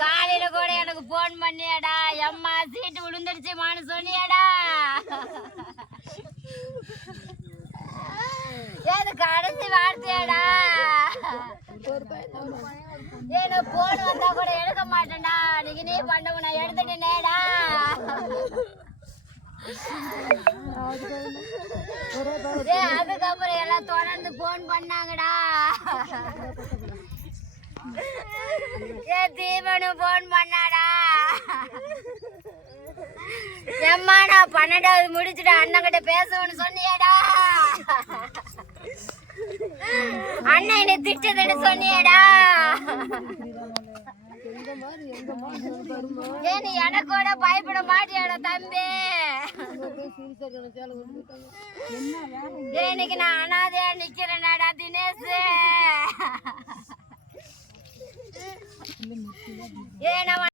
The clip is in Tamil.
காலையில கூட எனக்கு போன் பண்ணியாடா. எம்மா சீட்டு விழுந்துருச்சுமான்னு சொன்னியாடா. ஏது கடைசி வார்த்தையாடா? ஏன்னா போன் வந்தா கூட எடுக்க மாட்டேன்டா. நீங்க நீ பண்ண நான் எடுத்துட்டேனேடா. அதுக்கப்புறம் எல்லாம் தொடர்ந்து போன் பண்ணாங்கடா. ஏ தீபனு போன் பண்ணாடா. எம்மா நான் பன்னெண்டாவது முடிச்சுட்டு அண்ணங்கிட்ட பேசணும்னு சொன்னியடா. அண்ணன் என்னை திட்டதுன்னு சொன்னியடா. ஏன் எனக்கு எனக்கோட பயப்பட மாட்டியாடா தம்பி. இன்னைக்கு நான் அனாதையா நிக்கிறேனாடா தினேஷ். ஏ நான்